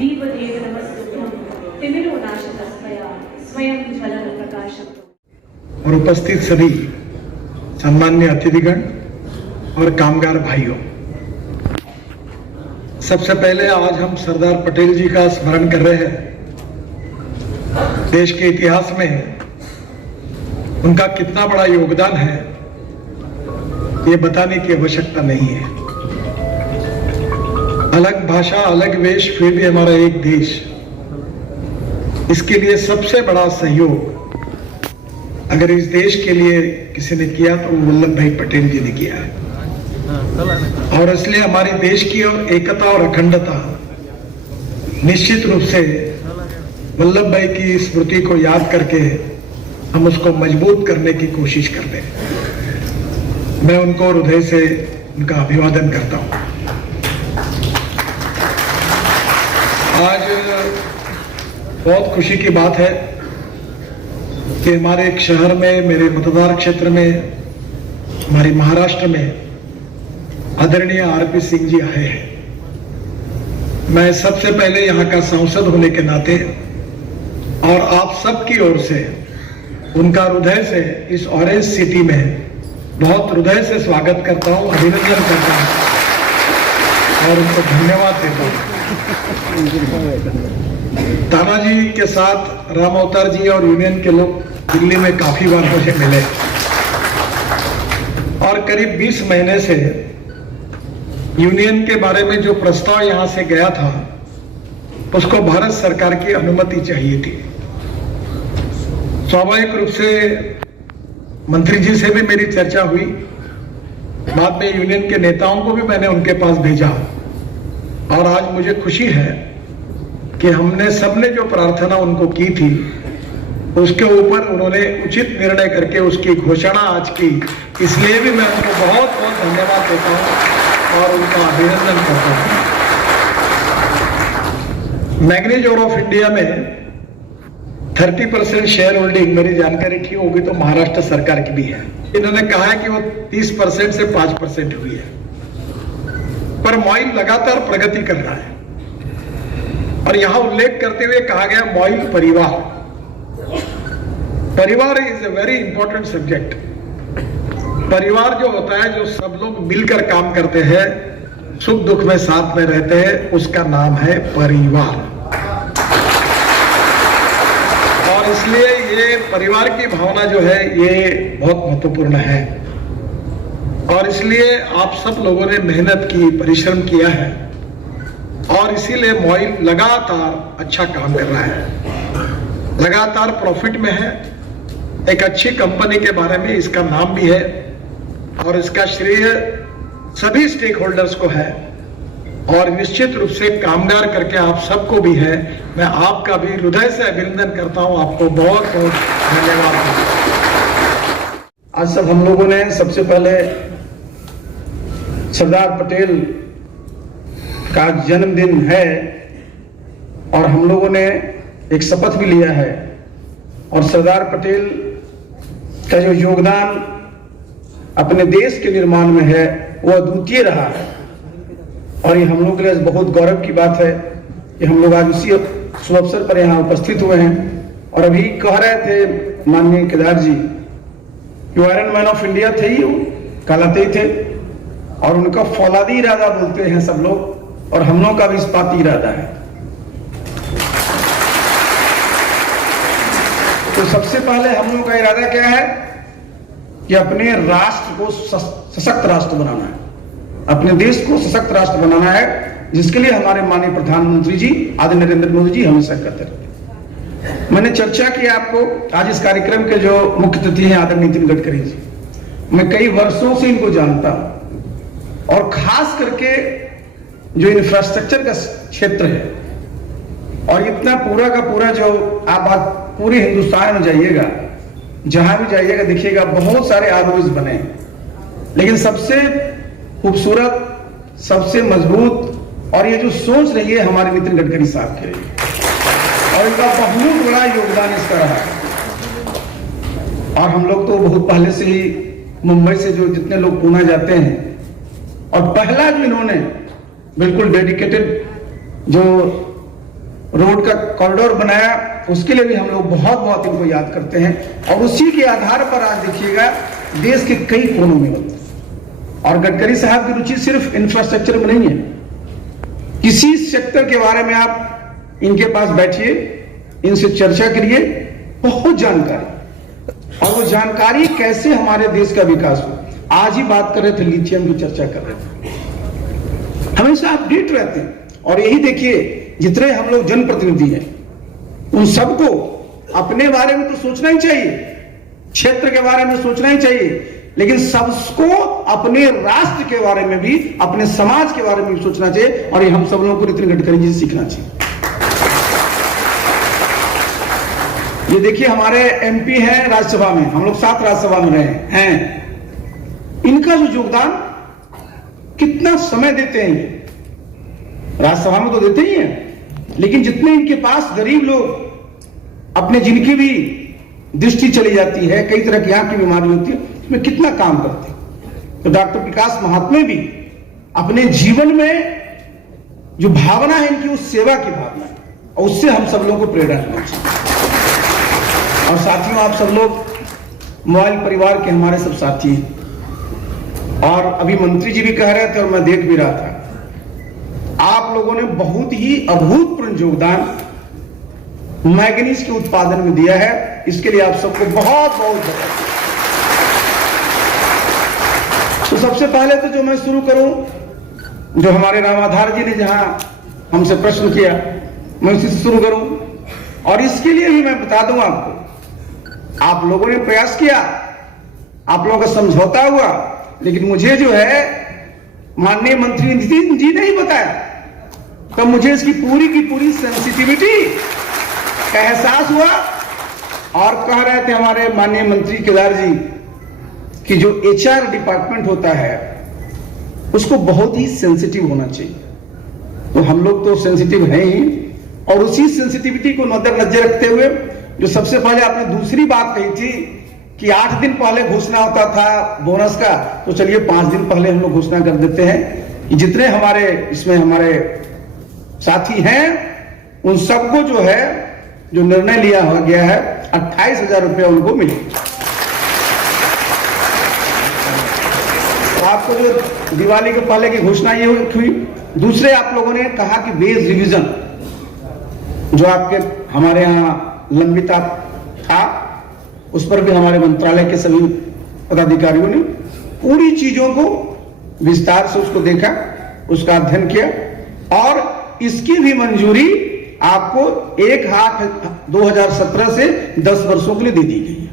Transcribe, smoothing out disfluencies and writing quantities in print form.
दीपदेव नमस्तुभ्यं तिमिरो नाशतस्मया स्वयं ज्वलन प्रकाशम। और उपस्थित सभी सम्मान्य अतिथिगण और कामगार भाइयों, सबसे पहले आज हम सरदार पटेल जी का स्मरण कर रहे हैं। देश के इतिहास में उनका कितना बड़ा योगदान है ये बताने की आवश्यकता नहीं है। अलग भाषा, अलग वेश, फिर भी हमारा एक देश, इसके लिए सबसे बड़ा सहयोग अगर इस देश के लिए किसी ने किया तो वल्लभ भाई पटेल जी ने किया है। और इसलिए हमारे देश की एकता और अखंडता निश्चित रूप से वल्लभ भाई की स्मृति को याद करके हम उसको मजबूत करने की कोशिश करते हैं। मैं उनको हृदय से उनका अभिवादन करता हूं। आज बहुत खुशी की बात है कि हमारे एक शहर में, मेरे मतदार क्षेत्र में, हमारे महाराष्ट्र में आदरणीय आरपी सिंह जी आए हैं। मैं सबसे पहले यहाँ का सांसद होने के नाते और आप सबकी ओर से उनका हृदय से इस ऑरेंज सिटी में बहुत हृदय से स्वागत करता हूँ, अभिनंदन करता हूँ और उनको धन्यवाद देता हूँ। तानाजी के साथ राम अवतार जी और यूनियन के लोग दिल्ली में काफी बार मुझे मिले और करीब 20 महीने से यूनियन के बारे में जो प्रस्ताव यहां से गया था उसको भारत सरकार की अनुमति चाहिए थी। स्वाभाविक रूप से मंत्री जी से भी मेरी चर्चा हुई, बाद में यूनियन के नेताओं को भी मैंने उनके पास भेजा और आज मुझे खुशी है कि हमने सबने जो प्रार्थना उनको की थी उसके ऊपर उन्होंने उचित निर्णय करके उसकी घोषणा आज की। इसलिए भी मैं उनको बहुत बहुत धन्यवाद देता हूं और उनका अभिनंदन करता हूं। मैग्नीज ऑफ इंडिया में 30% शेयर होल्डिंग मेरी जानकारी ठीक होगी तो महाराष्ट्र सरकार की भी है। इन्होंने कहा है कि वो 30% से 5% हुई है, पर मॉइल लगातार प्रगति कर रहा है। और यहां उल्लेख करते हुए कहा गया मॉइल परिवार। परिवार is a very important subject. परिवार जो होता है, जो सब लोग मिलकर काम करते हैं, सुख दुख में साथ में रहते हैं, उसका नाम है परिवार। और इसलिए ये परिवार की भावना जो है ये बहुत महत्वपूर्ण है और इसलिए आप सब लोगों ने मेहनत की, परिश्रम किया है और इसीलिए मॉइल लगातार अच्छा काम कर रहा है, लगातार प्रॉफिट में है। एक अच्छी कंपनी के बारे में इसका नाम भी है और इसका श्रेय सभी स्टेक होल्डर्स को है और निश्चित रूप से कामगार करके आप सबको भी है। मैं आपका भी हृदय से अभिनंदन करता हूं, आपको बहुत बहुत धन्यवाद। आज सब हम लोगों ने सबसे पहले सरदार पटेल का जन्मदिन है और हम लोगों ने एक शपथ भी लिया है और सरदार पटेल का जो योगदान अपने देश के निर्माण में है वो अद्वितीय रहा है और ये हम लोग के लिए बहुत गौरव की बात है कि हम लोग आज उसी शुभ अवसर पर यहाँ उपस्थित हुए हैं। और अभी कह रहे थे माननीय केदार जी कि आयरन मैन ऑफ इंडिया थे ही, कहलाते ही थे और उनका फौलादी इरादा बोलते हैं सब लोग और हम लोग का भी इस्पाती इरादा है। तो सबसे पहले हम लोग का इरादा क्या है कि अपने राष्ट्र को सशक्त राष्ट्र बनाना है, अपने देश को सशक्त राष्ट्र बनाना है, जिसके लिए हमारे माननीय प्रधानमंत्री जी आदरणीय नरेंद्र मोदी जी हमेशा कहते रहते। मैंने चर्चा की आपको आज इस कार्यक्रम के जो मुख्य अतिथि हैं आदरणीय नितिन गडकरी जी, मैं कई वर्षों से इनको जानता हूं और खास करके जो इंफ्रास्ट्रक्चर का क्षेत्र है और इतना पूरा का पूरा जो आप पूरे हिंदुस्तान में जाइएगा, जहां भी जाइएगा देखिएगा बहुत सारे आरओज बने, लेकिन सबसे खूबसूरत, सबसे मजबूत और ये जो सोच रही है हमारे नितिन गडकरी साहब के लिए और इनका बहुत बड़ा योगदान इसका रहा है। और हम लोग तो बहुत पहले से ही मुंबई से जो जितने लोग पुणे जाते हैं और पहला जो इन्होंने बिल्कुल डेडिकेटेड जो रोड का कॉरिडोर बनाया, उसके लिए भी हम लोग बहुत बहुत इनको याद करते हैं। और उसी के आधार पर आज देखिएगा देश के कई कोनों में बनते हैं। और गडकरी साहब की रुचि सिर्फ इंफ्रास्ट्रक्चर में नहीं है, किसी सेक्टर के बारे में आप इनके पास बैठिए, इनसे चर्चा करिए, बहुत जानकारी, और वो जानकारी कैसे हमारे देश का विकास हो। आज ही बात कर रहे थे, लिथियम की चर्चा कर रहे थे। हमेशा अपडेट रहते हैं। और यही देखिए, जितने हम लोग जनप्रतिनिधि हैं उन सबको अपने बारे में तो सोचना ही चाहिए, क्षेत्र के बारे में सोचना ही चाहिए, लेकिन सबको अपने राष्ट्र के बारे में भी, अपने समाज के बारे में भी सोचना चाहिए। और ये हम सब लोगों को नितिन गडकरी जी से सीखना चाहिए। ये देखिए, हमारे एमपी हैं राज्यसभा में, हम लोग 7 राज्यसभा में रहे हैं। इनका जो योगदान, कितना समय देते हैं ये, राज्यसभा में तो देते ही हैं, लेकिन जितने इनके पास गरीब लोग अपने, जिनकी भी दृष्टि चली जाती है, कई तरह की आंख की बीमारी होती है, उसमें कितना काम करते हैं। तो डॉक्टर विकास महात्मे भी अपने जीवन में जो भावना है इनकी, उस सेवा की भावना है, और उससे हम सब लोगों को प्रेरणा लेना चाहिए। और साथियों, आप सब लोग मोबाइल परिवार के हमारे सब साथी हैं। और अभी मंत्री जी भी कह रहे थे और मैं देख भी रहा था, आप लोगों ने बहुत ही अभूतपूर्व योगदान मैग्नीज के उत्पादन में दिया है। इसके लिए आप सबको बहुत बहुत बधाई। तो सबसे पहले तो जो मैं शुरू करूं, जो हमारे रामाधार जी ने जहां हमसे प्रश्न किया, मैं उसी से शुरू करूं। और इसके लिए भी मैं बता दूं आपको, आप लोगों ने प्रयास किया, आप लोगों का समझौता हुआ, लेकिन मुझे जो है माननीय मंत्री नितिन जी ने ही बताया, तब मुझे इसकी पूरी सेंसिटिविटी का एहसास हुआ। और कह रहे थे हमारे माननीय मंत्री केदार जी कि जो HR डिपार्टमेंट होता है उसको बहुत ही सेंसिटिव होना चाहिए। तो हम लोग तो सेंसिटिव हैं ही, और उसी सेंसिटिविटी को नजर रखते हुए जो सबसे पहले आपने दूसरी बात कही थी कि 8 दिन पहले घोषणा होता था बोनस का, तो चलिए 5 दिन पहले हम लोग घोषणा कर देते हैं कि जितने हमारे इसमें हमारे साथी हैं उन सबको जो है, जो निर्णय लिया गया है, 28,000 रुपया उनको मिले। तो आपको जो दिवाली के पहले की घोषणा ये हुई। दूसरे, आप लोगों ने कहा कि वेज रिवीजन जो आपके हमारे यहाँ लंबित था, उस पर भी हमारे मंत्रालय के सभी पदाधिकारियों ने पूरी चीजों को विस्तार से उसको देखा, उसका अध्ययन किया, और इसकी भी मंजूरी आपको 1 लाख 2017 से 10 वर्षों के लिए दे दी गई।